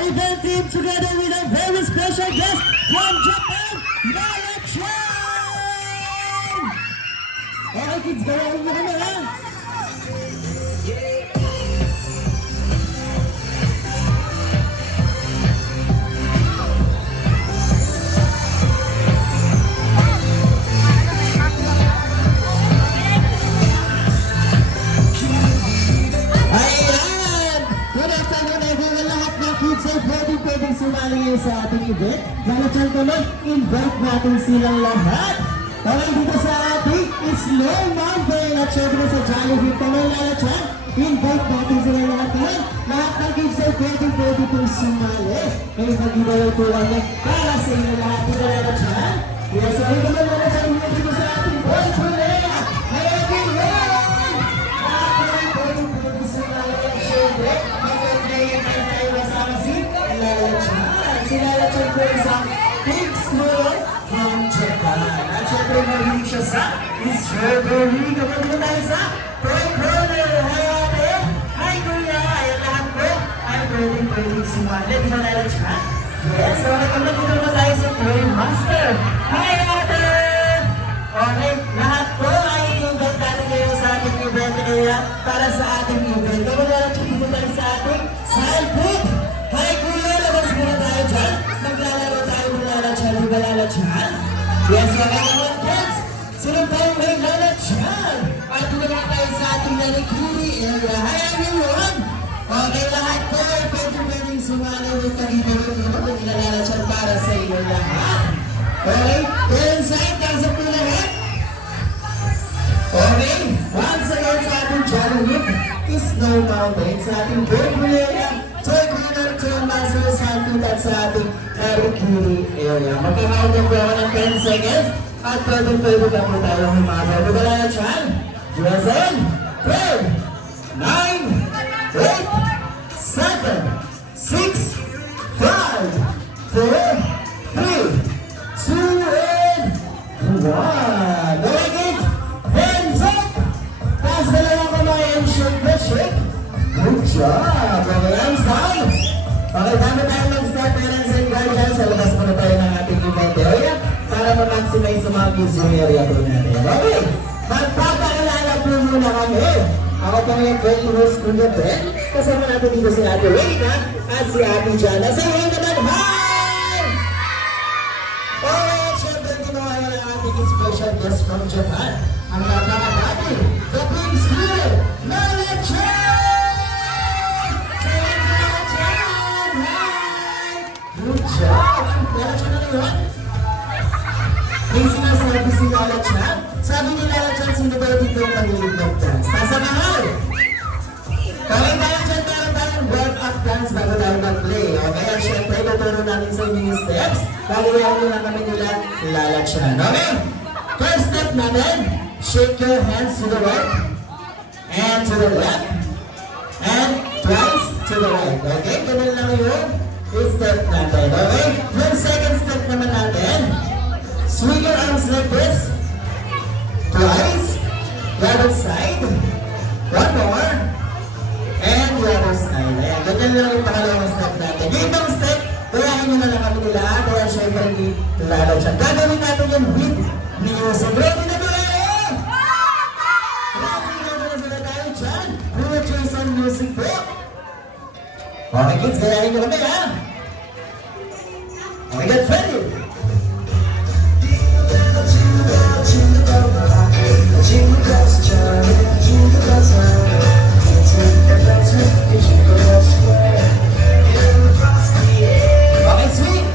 Our event team together with a very special guest from Japan, Lala-chan! Okay kids, gawin mo kami ha! Pwedeng sumali sa ating event. Lala-chan naman, invite natin silang lahat. Parang dito sa ating Snow Mountain at syempre sa Jollibee naman, Lala-chan, invite natin silang lahat naman. Lahat ng kids ay pwedeng pong sumali. Kaya mag-ibayaw po kami para sa inyo lahat dito, Lala-chan. Yes, so ito naman, Lala-chan, invite dito sa ating boys ulit. Hey, everyone! Lahat naman pwedeng sumali. Syempre, mag-ibayaw tayo kasama si Lala-chan. Si Lala-chan po isang big small from Japan. At syempre mahilig siya sa strawberry. Kapag mo tayo sa Toy Corner. Hi ate! Hi kuya! Ayan lahat po ay pwedeng sumali. Di ba Lala-chan? Yes, so nagkakita naman tayo sa Toy Master. Hi ate! Okay, lahat po ay i-invite natin kayo sa ating event area para sa ating event. Kapag Lala-chan dito tayo sa ating side food. Hi kuya! Labas muna tayo dyan. Maglalaro tayo ng Lala-chan. Di ba Lala-chan? Yes, mga naman kids! Sino tayo may Lala-chan? At dito na tayo sa ating Nanikiri area. Hi everyone! Okay, lahat po ay pwedeng sumali with kalimutan ng Lala-chan para sa inyo lahat. Okay, go inside. Kasap po lahat. Okay, once again sa ating Jollibee Snow Mountain, sa ating Burger area, Toy Corner, Toy Master, Sandpit at sa ating Nanikiri area. Magkakaroon na po ako ng 10 seconds at pwede na po tayo humaga. Diba Lala-chan? 10, 10, 9, 8, 7, 6, 5, 4, 3, 2, and 1. Okay, hands up! Taas na lang ang kamay and shake the shake. Good job! Okay, hands down! Okay, dami tayo mag-start parents and guardians. Sa labas muna tayo ng ating event area para ma-maximize sa mga museum area po natin. Okay, magpapaalala po muna kami. Ako pang yung friendly host ko niya, Ben. Kasama natin dito si Ate Reina at si Ate Jana. Say hi naman, hi! Alright, syempre ginawa na ng ating special guest from Japan. Ang napakadami, the big school, Lala-chan! Say hi, Lala-chan! Hi! Good job! Lala-chan na yun? May sinasabi si Lala-chan. Sabi ni Lala-chan, sino daw dito ang mahilig mag-dance? Nasa mahal! Kami Lala-chan, meron tayong warm-up dance bago tayo mag-play. Okay, at syempre, tuturo namin sa inyo yung steps. Gagayahan nyo lang kami nila Lala-chan. Okay? First step natin, shake your hands to the right and to the left and twice to the right. Okay? Ganun lang yung step natin. Okay? Yung second step naman natin, swing your arms like this. Twice. The other side. One more. And the other side. Ayan. Ganyan lang yung pangalawang step natin. Yung ibang step, gayahin nyo na lang kami nila. Kaya syempre ni Lala-chan. Gagawin natin yung with music. Ready na ba kayo? Ready na ba sila tayo dyan? Put your some music po. Okay kids, gayahin nyo kami ha. Okay, get ready. Jingle bells chime, jingle bells chime. Take a dance with the jingle bells square. Across the air. Okay, sweet.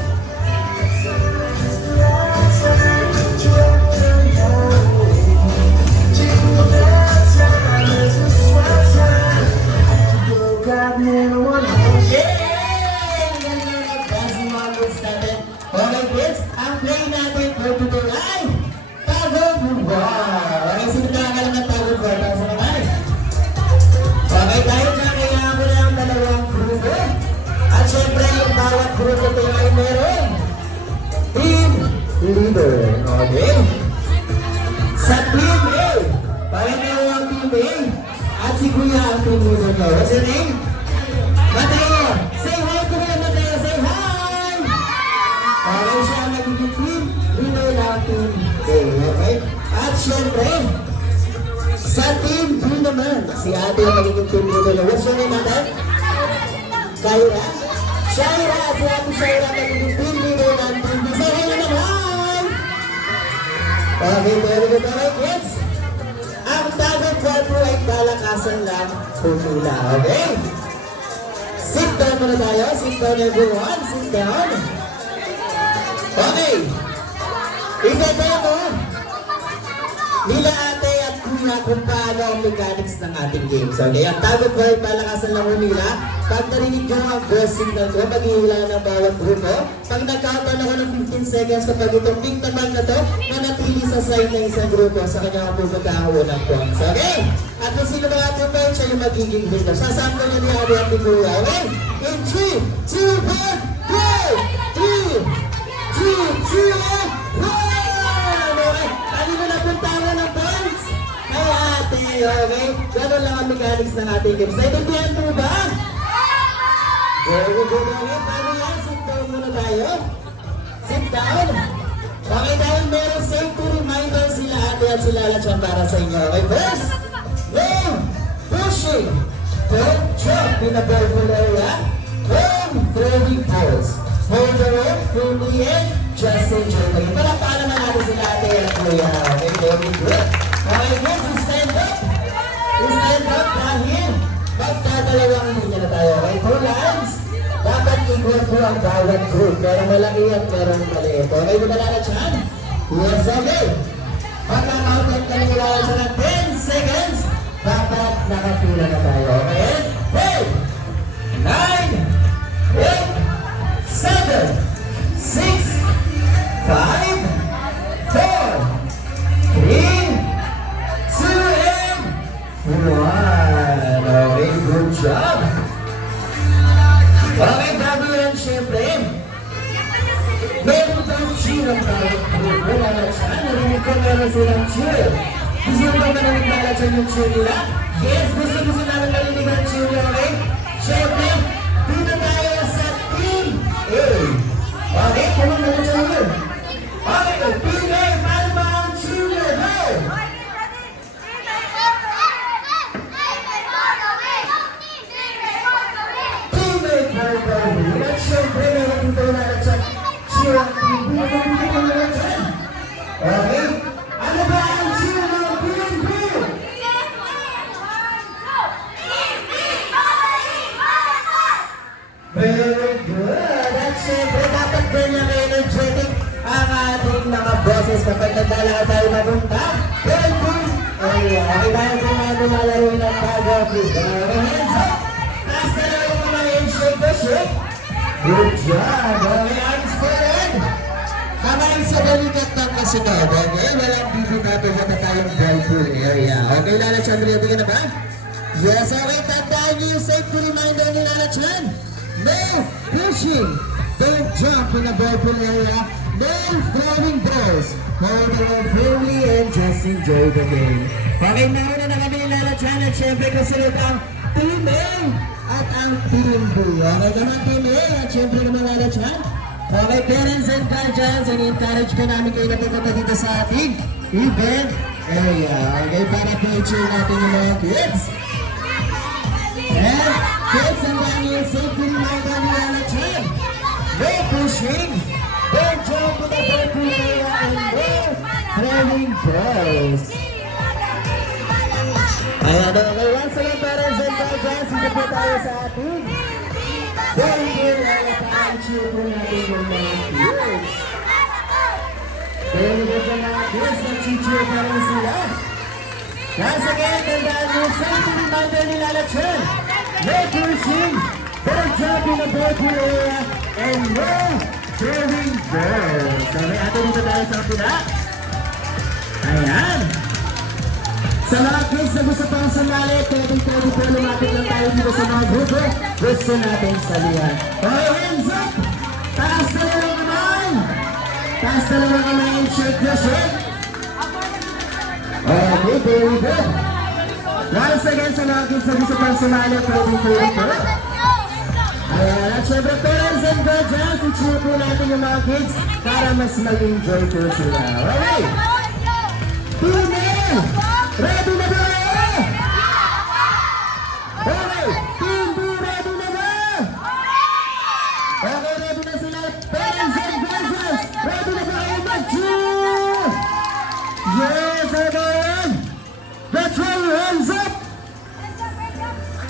Jingle bells chime, it's a swell time. To go God never one more. Yeah! Ganyan ang dancing moments natin. Okay, kids, ang play natin for today ay Tagog War! Okay, sino nakakalam ng Tagog War? Para sa naman. Okay, dahil na kailangan mo na ang dalawang grupo. At syempre, yung bawat grupo ito ay meron team leader. Okay? Sa team A, parang meron ang team A at si Kuya ang team leader nyo. What's your name? Mateo! Say hi to Kuya Mateo! At syempre, sa team B naman, si ate yung magiging team B nila. What's your name, ate? Shaira? Shaira, si ate Shaira magiging team leader ng team B. So, hello naman! Okay, very good. Alright, kids. Ang target for ay kalakasan lang pumila. Okay? Sit down muna tayo. Sit down everyone. Sit down. Okay. Ika-demo nila ate at kuya kung paano ang mechanics ng ating game. So, okay, ang target for ay palakasan lang nila. Pag narinig nyo ang boss signal ko, maghihila ng bawat grupo. Pag nagkakaroon ako ng 15 seconds kapag itong pink naman na to, manatili sa side ng isang grupo sa kanyang pupunta ang unang points. Okay? At kung sino mga ating points, siya yung magiging winner. Sasample nyo ni ate at ni kuya. Okay? In 3, 2, 1, go! 3, 2, 1! Okay? Kanino na puntahan ng points? Ay ate, okay? Ganun lang ang mechanics ng ating games. Naintindihan mo ba? Very good, okay? Paano yan? Sit down muna tayo. Sit down. Okay, dahil meron safety reminder sila ate at sila Lachan para sa inyo. Okay, first, no pushing. Don't jump in a ballful area. Don't throwing balls. Hold the rope, firmly in, just enjoy. Okay, palakpakan naman natin sila ate at kuya. Okay, very good. Okay, good, you stand up. You stand up dahil magdadalawang linya na tayo. Okay, 2 lines. Dapat equal po ang bawat group. Merong malaki at merong maliit. Okay, di ba Lachan? Yes, okay. Pagka-counted ka nila Lachan ng 10 seconds, dapat nakapila na tayo. Okay? 10, 9, 8, 7, 6, 5, 4, 3, 2, and 1. Okay, good job. Okay, bago yan, syempre. Meron daw cheer ang tawag group. Wala na siya. Narinig ko meron silang cheer. Gusto mo ba narinig na Lachan yung cheer nila? Yes, gusto namin narinig ang cheer nila, okay? Syempre, dito tayo sa Team A. Okay, kung ano na cheer? Okay, Team A, paano ba ang cheer nila? Go! At syempre, meron dito na Lachan cheer ang Team B. Ano dito na Lachan? Okay? Ano ba ang cheer ng Team B? Very good. At syempre, dapat ganyan energetic ang ating mga bosses kapag nagdala tayo mapunta. Very good. Okay, dahil kung mga lumalaro ng pag-office. Hands up. Taas na lang yung mga handshake ko, shake. Good job. Okay, arms forward. Kamay sa balikat ng kasunod. Okay, walang bibitato na tayong ballpool area. Okay, Lachan, ready ka na ba? Yes, okay. Tandaan niyo yung safety reminder ni Lachan. No pushing. Don't jump in the ballpool area. No throwing balls. Hold the rope firmly and just enjoy the game. Okay, nauna na kami ni Lachan at syempre kasunod ang Team A at ang Team B. Okay naman Team A at syempre naman Lachan. Okay, parents and guardians, encourage ka namin kayo na pupunta dito sa ating event area. Okay, para picture natin yung mga kids. And kids, ang dami yung safety reminder ni Lachan. No pushing, don't jump to the ballpool area, and no throwing balls. Ayan, okay, once again, parents and guardians, hindi po tayo sa ating very good area para i-cheer po natin yung mga kids. Very good yung mga kids, nag-cheer pa rin sila. Once again, tandaan yung safety reminder ni Lachan. No pushing, don't jump in the ballpool area, and no throwing balls. Okay, ato dito tayo sa pila. Ayan. Sa mga kids na gusto pang sumali, pwede po lumapit lang tayo dito sa mga grupo. Gusto natin salihan. Okay, hands up! Taas na lang ang kamay! Taas na lang ang kamay and shake the shake. Okay, very good. Once again, sa mga kids na gusto pang sumali, pwede po ito. Ayan, at syempre parents and guardians, i-cheer po natin yung mga kids para mas mag-enjoy po sila. Okay! Female! Ready na ba kayo? Okay, Team B, ready na ba? Okay, ready na sila. Parents and guardians, ready na ba kayo mag-cheer? Yes, everyone! Let's throw your hands up!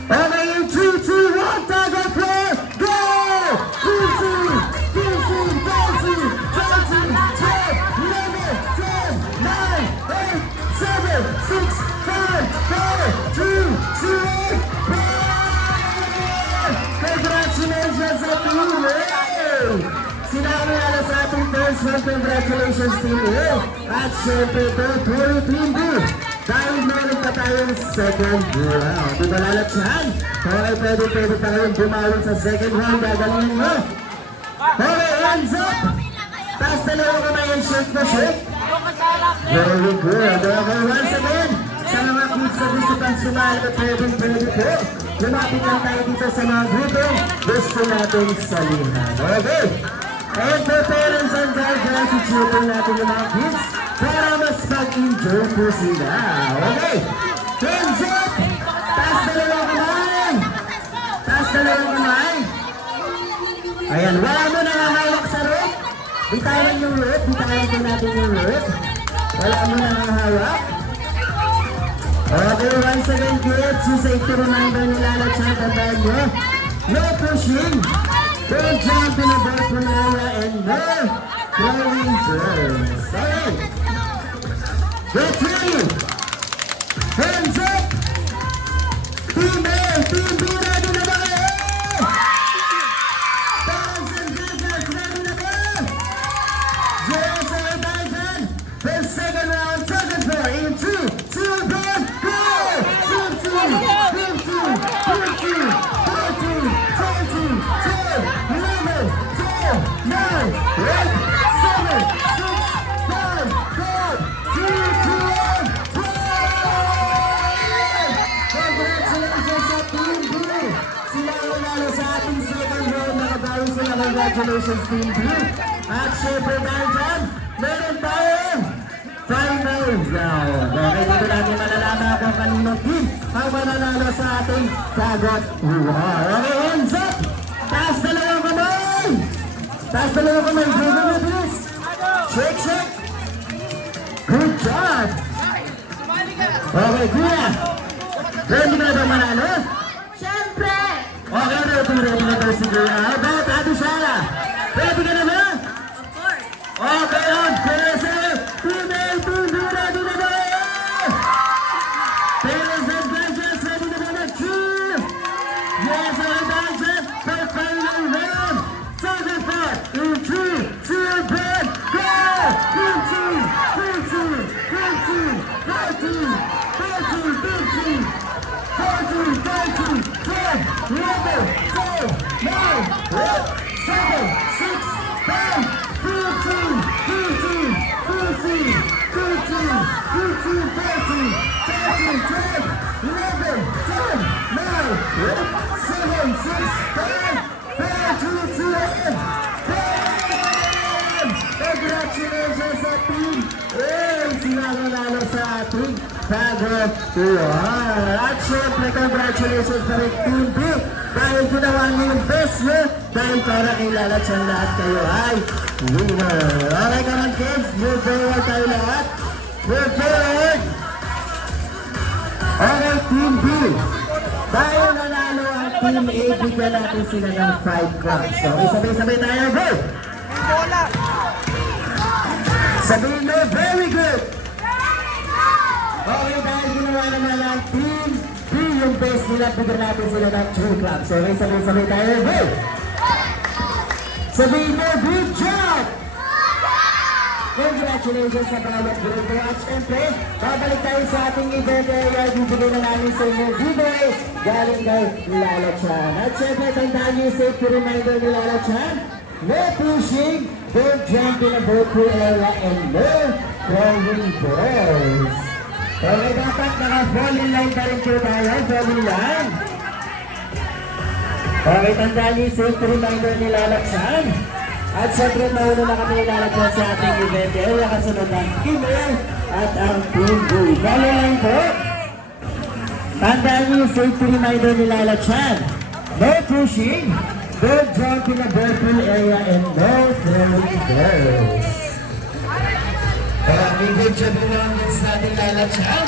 Okay, in 3, 2, 1, tag on floor, go! Team C, Team C, Team C, 12, 11, 10, 9, 8, 7, 6, 5, 4, 3, 2, 1. Congratulations sa Team A! Sila ang nanalo sa ating first one. Congratulations Team A! At syempre ito, Puri Team B! Dahil meron pa tayong second round. Di ba lalatyan? Okay, pwede pa kayong bumawin sa second round. Gagalingin mo. Okay, hands up! Taas dalawa kamay and shake na shake. Very good. Okay, once again, sa mga kids na gusto pang sumali at pwede po, lumapit lang tayo dito sa mga grupo gusto natin salihan. Okay? And for parents and guardians, i-cheering natin yung mga kids para mas mag-enjoy po sila. Okay? Hands up! Taas dalawang kamay! Taas dalawang kamay! Ayan, wala mo nakahawak sa rope. Bitawan yung rope. Bitawan po natin yung rope. Wala mo nakahawak. Okay, once again kids, yung safety reminder nila na chat ang bag nyo. No pushing. Don't jump in a bathroom area and no throwing germs. Okay. Let's hear you. Hands up. Team A, Team B, ready na ba kayo? Parents and guardians, ready na ba? Yes, everybody. The second round, second floor, in 2, 2, 1, go! 15, 15, 14, 13, 20, 10, 11, 12, 9, 8, 7, 6, 5, 4, 3, 2, 1, 12! Congratulations sa Team B! Sila ang nanalo sa ating second round. Nakabawi sila. Congratulations Team B! At syempre dahil dyan, meron tayong final round. Okay, dito natin malalaman kung kaninong team ang mananalo sa ating Sagot War. Okay, hands up! Taas dalawang kamay! Taas dalawang kamay! Go, go, go, please! Shake, shake! Good job! Okay, kuya! Ready na ba manalo? Siyempre! Okay, ready na daw si kuya. How about Ate Shara? Ready ka na ba? Of course! Okay, on Team A, Team B, ready na ba? Parents and guardians, ready na ba mag-cheer? Yes, our dancers, for final round. Second part, in 3, 2, 1, go! 15, 15, 15, 14, 14, 15, 14, 13, 12, 11, 12, 9, 8, 7, 6, 5, 14, 15, 15, 15, 15, 13, 13, 12, 11, 10, 9, 8, 7, 6, 5, 4, 3, 2, 1. Congratulations sa team! Sila nanalo sa ating Sagot War. At syempre, congratulations sa rin Team B dahil ginawa niyo yung best nyo dahil para kailangan sa lahat kayo ay winner. Okay, come on kids, move forward tayo lahat. Move forward! Okay, Team B. Dahil nanalo ang Team A, bigyan natin sila ng 5 claps. Okay, sabay-sabay tayo, go! Sabihin mo, very good! Okay, dahil ginawa naman ang Team B yung best nila, bigyan natin sila ng 2 claps. Okay, sabay-sabay tayo, go! Sabihin mo, good job! Congratulations sa bawat grupo. At syempre, babalik tayo sa ating event area. Bibigay na namin sa inyo giveaway galing kay Lala Chan. At syempre, tandaan niyo yung safety reminder ni Lala Chan. No pushing, don't jump in a boat area, and no throwing balls. Okay, dapat naka-fall in line pa rin po tayo. Fall in line. Okay, tandaan niyo yung safety reminder ni Lala Chan. At syempre, mauna na kami ilalagyan sa ating event area kasunod ng email at ang Team Boy. Follow lang po. Tandaan niyo yung safety reminder ni Lala Chan. No pushing, don't jump in the barefoot area, and no throwing girls. May good job naman din sa ating Lala Chan.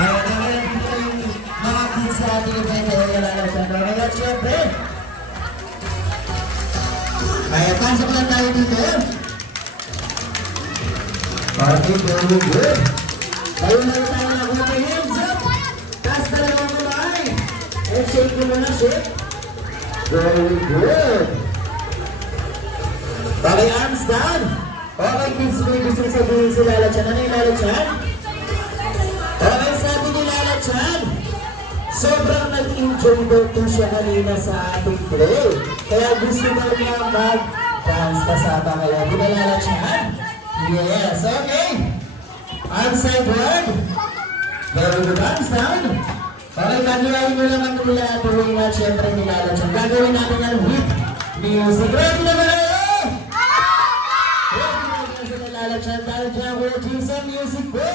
Kaya naman dito yung mga kids sa ating event area Lala Chan. Kaya syempre, kaya pasok lang tayo dito. Okay, very good. Tayo lang tayo na kung may hands up. Taas na lang ang kamay. And shake mo na, shake. Very good. Okay, arms down. Okay, kids, may gusto sabihin si Lala Chan. Ano yung Lala Chan? Okay, sabi ni Lala Chan, sobrang nag-enjoy daw po siya kanina sa ating play. Kaya gusto daw niya mag-dance kasama kayo. Di ba Lala Chan? Yes, okay. Arms sideward. Very good, arms down. Okay, gagawin nyo lang ang nilatuloy na siyempre ni Lala Chan. Gagawin natin ang hit music. Ready na ba kayo? Ready na ba si Lala Chan? Dahil dyan, we'll do some music, bro.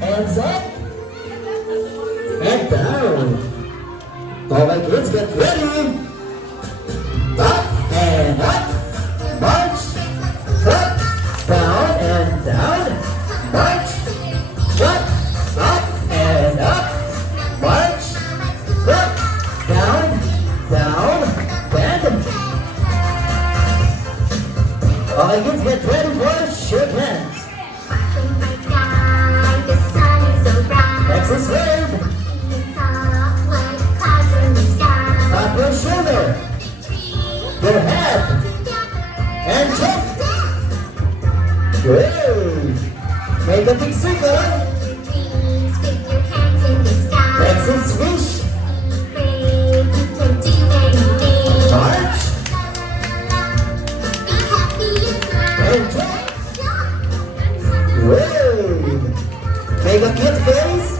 Hands up. And down. Okay, kids, get ready. Up and up. March. Up. Down and down. March. Up and up. March. Up. Down. Down. Bend. Okay, kids, get ready for shake hands. Texas wave. Up your shoulder. Your head. And jump. Good. Make a big circle. Texas swish. March. And jump. Good. Make a cute face.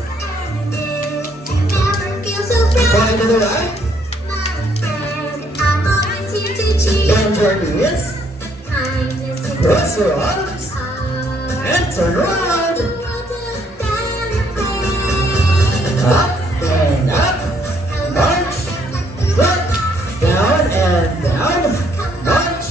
Point to the right. Bend your knees. Cross your arms. And turn around. Up and up. March. Up. Down and down. March.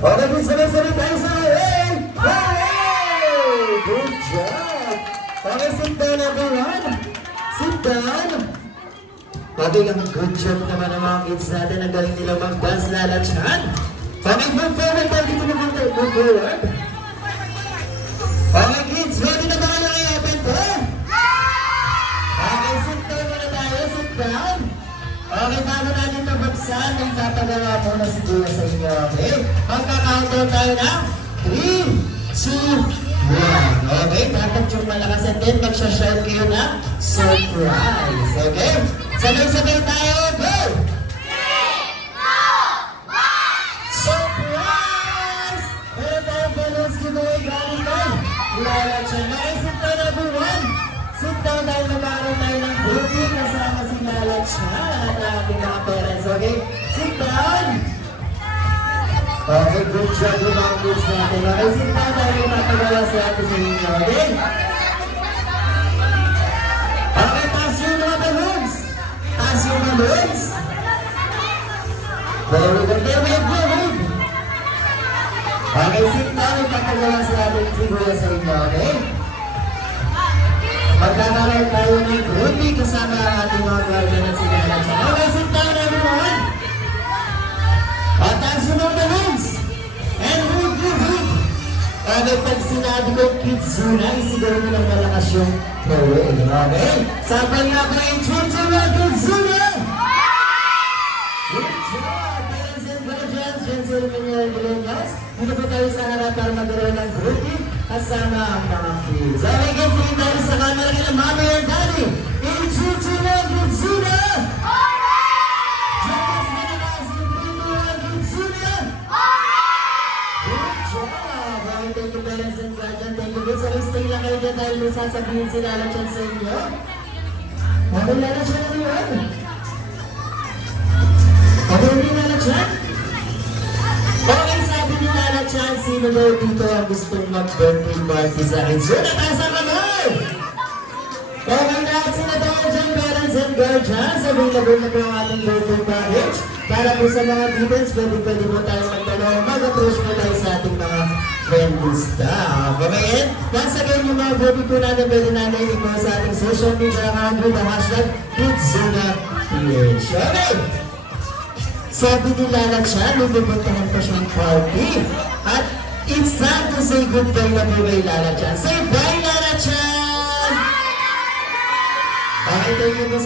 Okay, sabay-sabay tayo sa hooray! Hooray! Good job! Okay, sit down everyone. Sit down. Okay, ang good job naman ng mga kids natin. Ang galing nila mag-dance, Lala Chan. Okay, move forward tayo dito naman tayo. Move forward. Okay, kids, ready na ba kayo kay open to? Okay, sit down muna tayo. Sit down. Okay, bago natin mabagsan, may papagawa muna siguro sa inyo. Okay? Magka-countdown tayo na 3, 2, 1. Okay, dapat yung malakas at then magsha-share kayo na surprise. Okay? Sabay-sabay tayo. Go! 3, 2, 1. Surprise! Meron tayong balloons giveaway galing tayo. Lala Chan. Okay, sit down everyone. Sit down dahil nagkaroon tayo ng groupie kasama si Lala Chan at ating mga parents. Okay? Sit down. Okay, good job yung mga kids natin. Okay, sit down dahil mapagawa si ate sa inyo. Okay? Okay, taas yung mga balloons. Taas yung balloons. Very good. There we go. Okay, sit down. Ipapagawa si ate siguro sa inyo. Okay? Magkakaroon tayo ng groupie kasama ang ating mga guardian at si Lala Chan. Okay, sit down everyone. Taas yung mga balloons. And move. Okay, pag sinabi ko kids zuna, isiguro mo ng malakas yung parade. Okay? Sabay nga ba yung Chuchu Rocket Zuna? Good job! Parents and guardians, gentlemen and millennials, dito po tayo sa harap para magkaroon ng groupie kasama ang mga kids. Okay, get ready tayo sa camera kila Mama and Daddy. In Chuchu Rocket Zuna! Jonas Manalas, in Chuchu Rocket Zuna! Good job! Okay, thank you parents and guardians. Thank you. Stay lang kayo dyan dahil sasabihin si Lala Chan sa inyo? Okay, Lala Chan, ano yun? Okay, Lala Chan? Okay, sabi ni Lala Chan, sino daw dito ang gustong mag-birthday party sa akin? So, natasa ka na! Okay, lahat sila daw dyan, parents and guardians. Available na po ang ating birthday package. Para po sa mga details, pwede po tayo magtanong. Mag-approach po tayo sa ating mga friendly staff. Okay? Once again, yung mga birthday po natin, pwede natin i-go sa ating social media account with the hashtag KidsZonaPH. Okay! Sabi ni Lala Chan, lumipuntahan pa siyang party. At it's time to say goodbye na po kay Lala Chan. Say bye, Lala Chan! Okay, thank you po sa